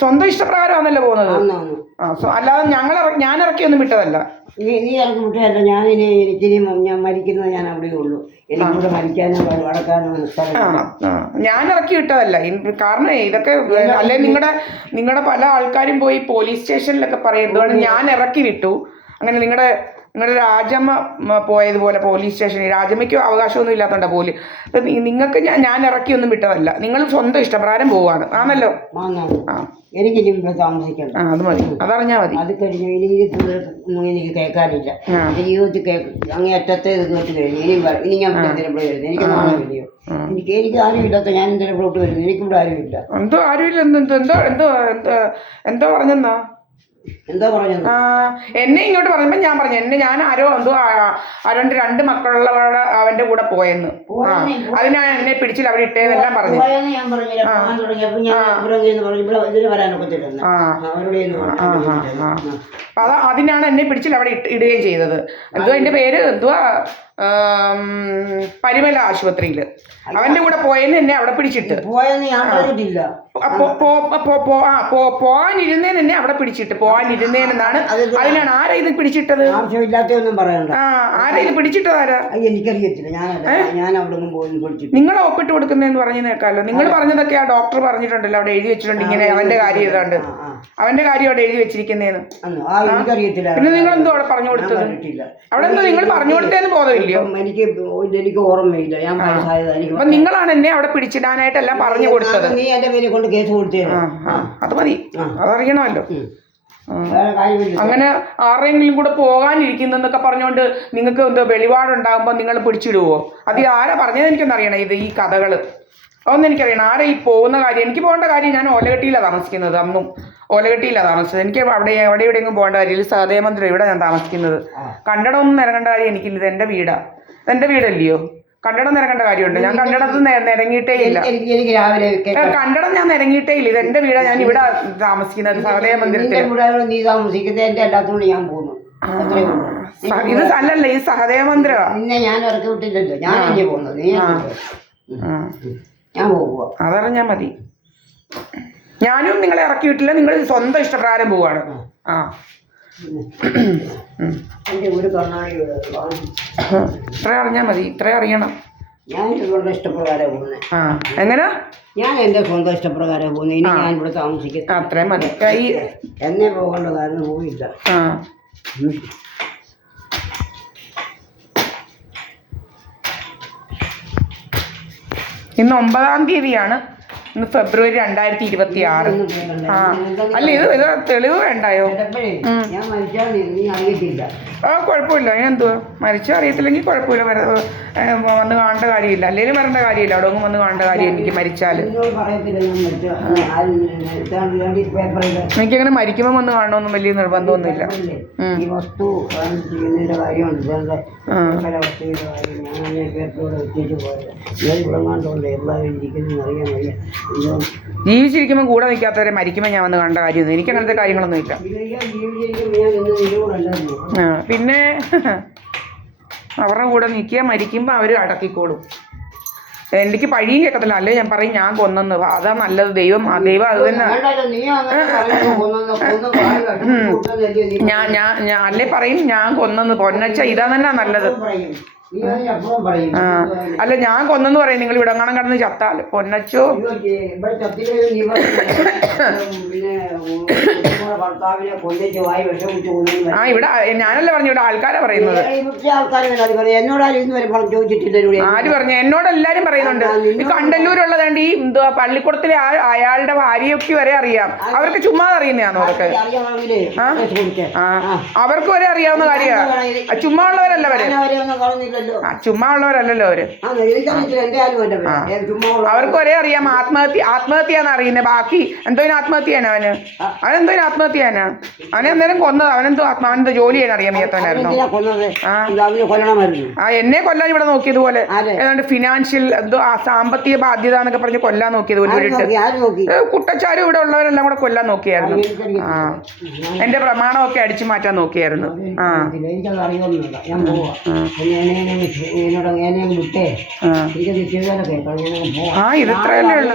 സ്വന്തം ഇഷ്ടപ്രകാരമാണല്ലോ പോകുന്നത്. അല്ലാതെ ഞാൻ ഇറക്കിയൊന്നും വിട്ടതല്ല. നീ ഇറക്കി വിട്ടതല്ല. എനിക്കിനി ഞാൻ മരിക്കുന്നത് ഞാൻ അവിടെ ഉള്ളൂ. എനിക്കിവിടെ മരിക്കാനും അടക്കാനും ഞാൻ ഇറക്കി വിട്ടതല്ല. കാരണം ഇതൊക്കെ അല്ലെ നിങ്ങളുടെ പല ആൾക്കാരും പോയി പോലീസ് സ്റ്റേഷനിലൊക്കെ പറയും എന്തുകൊണ്ട് ഞാൻ ഇറക്കി വിട്ടു. അങ്ങനെ നിങ്ങളുടെ രാജമ്മ പോയതുപോലെ പോലീസ് സ്റ്റേഷനിൽ രാജമ്മയ്ക്ക് അവകാശമൊന്നും ഇല്ലാത്തതുകൊണ്ടാണ് പോലും. നിങ്ങൾക്ക് ഞാൻ ഇറക്കിയൊന്നും വിട്ടതല്ല. നിങ്ങൾ സ്വന്തം ഇഷ്ടപ്രകാരം പോവാണ് ആണല്ലോ. എനിക്ക് താമസിക്കണം. അത് മതി, അതറിഞ്ഞാൽ മതി. അത് കഴിഞ്ഞു ഇനി കൂടുതൽ എനിക്ക് കേൾക്കാനില്ല. ജീവിതത്തിൽ അങ്ങേയറ്റത്തെ ഇത് കേട്ട് കഴിഞ്ഞു. ഇനി ഞാൻ എന്തിനും വരുന്നത് എനിക്ക് നാളെയോ എനിക്ക് ആരുമില്ലാത്ത ഞാൻ എന്തിനും ഇവിടെ വരുന്നത്. എനിക്കിവിടെ ആരുമില്ല. എന്തോ ആരുമില്ല. എന്തോ പറഞ്ഞെന്നാ എന്നെ ഇങ്ങോട്ട് പറയുമ്പോ ഞാൻ പറഞ്ഞു ഞാൻ ആരോണ്ട് 2 മക്കളുള്ളവരുടെ അവന്റെ കൂടെ പോയെന്ന്. അതിനാ എന്നെ പിടിച്ചില്ല അവിടെ ഇട്ടേന്നെല്ലാം പറഞ്ഞു. അതിനാണ് എന്നെ പിടിച്ചില്ല അവിടെ ഇടുകയും ചെയ്തത്. എന്തുവാ എന്റെ പേര് എന്തുവാ പരിമല ആശുപത്രിയിൽ അവന്റെ കൂടെ പോയെന്ന് എന്നെ അവിടെ പിടിച്ചിട്ട് പോവാനിരുന്നേന്ന് എന്നെ അവിടെ പിടിച്ചിട്ട് പോവാനിരുന്നേന്നാണ്. അതിനാണ് ആരാ ഇത് പിടിച്ചിട്ടത്? ആരാ ഇത് പിടിച്ചിട്ടത്? ആരാ? നിങ്ങളെ ഒപ്പിട്ട് കൊടുക്കുന്നതെന്ന് പറഞ്ഞു കേൾക്കാമല്ലോ. നിങ്ങൾ പറഞ്ഞതൊക്കെ ആ ഡോക്ടർ പറഞ്ഞിട്ടുണ്ടല്ലോ, അവിടെ എഴുതി വെച്ചിട്ടുണ്ട് ഇങ്ങനെ അവന്റെ കാര്യം ഏതാണ്ട് അവന്റെ കാര്യം അവിടെ എഴുതി വെച്ചിരിക്കുന്നേന്ന്. പിന്നെ നിങ്ങൾ എന്തോ അവിടെ പറഞ്ഞു കൊടുത്തത്? അവിടെ എന്തോ നിങ്ങൾ പറഞ്ഞു കൊടുത്തേന്ന് ബോധമില്ലയോ? എനിക്ക് ഓർമ്മയില്ല. അപ്പൊ നിങ്ങളാണ് എന്നെ അവിടെ പിടിച്ചിടാനായിട്ടെല്ലാം പറഞ്ഞു കൊടുത്തത്. നീ എന്റെ പേരെ കൊണ്ട് കേസ് കൊടുത്തേ. അത് മതി, അതറിയണമല്ലോ. അങ്ങനെ ആരെങ്കിലും കൂടെ പോകാനിരിക്കുന്നൊക്കെ പറഞ്ഞുകൊണ്ട് നിങ്ങൾക്ക് എന്തോ വെളിപാടുണ്ടാകുമ്പോൾ നിങ്ങൾ പിടിച്ചിടുവോ? അത് ആരാ പറഞ്ഞതെന്ന് എനിക്കൊന്നും അറിയണം. ഈ കഥകള് അതൊന്നും എനിക്കറിയണം. ആരാ ഈ പോകുന്ന കാര്യം? എനിക്ക് പോകേണ്ട കാര്യം ഞാൻ ഓലകെട്ടിയിലാണ് താമസിക്കുന്നത്. അന്നും ഓലകെട്ടിയിലാണ് താമസിച്ചത്. എനിക്ക് എവിടെയെങ്കിലും പോകേണ്ട കാര്യമില്ല. സഹദേവമന്ദിരം ഇവിടെ ഞാൻ താമസിക്കുന്നത്. കണ്ടടമൊന്നും ഇറങ്ങേണ്ട കാര്യം എനിക്കില്ല. ഇത് എൻ്റെ വീടാണ്. ഇതെൻ്റെ വീടല്ലയോ? കണ്ടടം നിരങ്ങേണ്ട കാര്യമുണ്ട്? ഞാൻ കണ്ടടത്ത് നിരങ്ങിയിട്ടേ ഇല്ല. കണ്ടടം ഞാൻ നിരങ്ങിയിട്ടേ ഇല്ല. ഇതെന്റെ വീടാ. ഞാൻ ഇവിടെ താമസിക്കുന്നത് സഹദേവ മന്ദിരത്തിൽ. ഇത് അല്ലല്ല, ഈ സഹദേവ മന്ദിരമാണ്. അതറിഞ്ഞാ മതി. ഞാനും നിങ്ങളെ ഇറക്കി വിട്ടില്ല. നിങ്ങൾ സ്വന്തം ഇഷ്ടപ്രകാരം പോവാണ്. ഇത്ര അറിഞ്ഞാൽ മതി. ഇത്ര അറിയണം. ഞാൻ സ്വന്തം ഇഷ്ടപ്രകാരം പോകുന്നത്. എങ്ങനെ? ഞാൻ എന്റെ സ്വന്തം ഇഷ്ടപ്രകാരം പോകുന്നത്. ഇനി ഞാൻ ഇവിടെ താമസിക്കുന്നത്. അത്രയും മതി. എന്നെ പോകേണ്ട കാരണം പോയില്ല. ഇന്ന് 9-ാം തീയതിയാണ്. ഇന്ന് ഫെബ്രുവരി 2026. അല്ല ഇത് തെളിവ് വേണ്ടായോ? കുഴപ്പമില്ല. അതിനെന്തുവാ? മരിച്ചാൽ അറിയത്തില്ലെങ്കിൽ കുഴപ്പമില്ല. വന്ന് കാണേണ്ട കാര്യമില്ല. അല്ലെങ്കിലും വരേണ്ട കാര്യമില്ല. അവിടെ ഒന്നും വന്ന് കാണേണ്ട കാര്യം എനിക്ക് മരിച്ചാൽ. എനിക്കങ്ങനെ മരിക്കുമ്പോൾ വന്ന് കാണണമെന്നും വലിയ നിർബന്ധമൊന്നുമില്ല. ജീവിച്ചിരിക്കുമ്പോൾ കൂടെ നിൽക്കാത്തവരെ മരിക്കുമ്പോൾ ഞാൻ വന്ന് കണ്ട കാര്യമൊന്നും എനിക്ക് അങ്ങനത്തെ കാര്യങ്ങളൊന്നും ഇല്ല. പിന്നെ അവരുടെ കൂടെ നിൽക്കുക, മരിക്കുമ്പോൾ അവർ അടക്കിക്കോളും. എനിക്ക് പഴിയും കേൾക്കത്തില്ല. അല്ലേ ഞാൻ പറയും ഞാൻ കൊന്നെന്ന്. അതാ നല്ലത്. ദൈവം അത് തന്നെ. ഞാൻ അല്ലേ പറയും ഞാൻ കൊന്നെന്ന്. പൊന്നച്ച ഇതാ തന്നെ നല്ലത്. അല്ല ഞാൻ കൊന്നെന്ന് പറയും. നിങ്ങൾ ഇവിടെങ്ങാണം കിടന്ന് ചത്താൽ പൊന്നച്ചോ. ഇവിടെ ഞാനല്ല പറഞ്ഞു, ഇവിടെ ആൾക്കാരാ പറയുന്നത്. ആര് പറഞ്ഞു? എന്നോട് എല്ലാരും പറയുന്നുണ്ട്. ഈ കണ്ടല്ലൂരുള്ളതാണ്ട് ഈ എന്തുവാ പള്ളിക്കൂടത്തിലെ അയാളുടെ ഭാര്യയൊക്കെ വരെ അറിയാം. അവർക്ക് ചുമ്മാ അറിയുന്നതാണോ? അവർക്ക് അവർക്ക് വരെ അറിയാവുന്ന കാര്യമാണ്. ചുമ്മാ ഉള്ളവരല്ല അവര്. ചുമ്മാ ഉള്ളവരല്ലല്ലോ അവര്. അവർക്ക് ഒരേ അറിയാം. ആത്മഹത്യയാന്ന് അറിയുന്നത്. ബാക്കി എന്തോതിന് ആത്മഹത്യയാണ് അവന്? അതെന്തോതിന് ആത്മഹത്യ ആത്മഹത്യാനാ? അവനെ അന്നേരം കൊന്നത്. അവനെന്തോ ജോലി ചെയ്യാൻ അറിയാൻ വയ്യാത്തവനായിരുന്നു. എന്തിനാ കൊന്നത്? അവന് കൊല്ലണമായിരുന്നു. എന്നെ കൊല്ലാൻ ഇവിടെ നോക്കിയതുപോലെ ആരെ? ഏതാണ്ട് ഫിനാൻഷ്യൽ എന്തോ സാമ്പത്തിക ബാധ്യത എന്നൊക്കെ പറഞ്ഞ് കൊല്ലാൻ നോക്കിയതുപോലെ ആര് നോക്കി? കുട്ടച്ചാരും ഇവിടെ ഉള്ളവരെല്ലാം കൂടെ കൊല്ലാൻ നോക്കിയായിരുന്നു. എന്റെ പ്രമാണമൊക്കെ അടിച്ചു മാറ്റാൻ നോക്കിയായിരുന്നു. എനിക്കത് അറിയൊന്നുമില്ല. ഞാൻ പോവാ. എന്നോട് വിട്ടേ. എനിക്കത് ചെയ്താലൊക്കെ ഇതത്രയല്ലേ ഉള്ളു.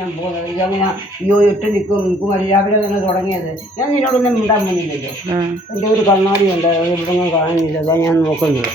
ഞാൻ പോകുന്നത്. എനിക്കങ്ങനെ ഇട്ട് നിൽക്കും രാവിലെ തന്നെ തുടങ്ങിയത്. ഞാൻ നിന്നോടൊന്നും മിണ്ടാൻ പോകുന്നില്ലല്ലോ. എൻ്റെ ഒരു കണ്ണാടി ഉണ്ട്, ഇവിടെ കാണുന്നില്ല. അതാ ഞാൻ നോക്കുന്നത്.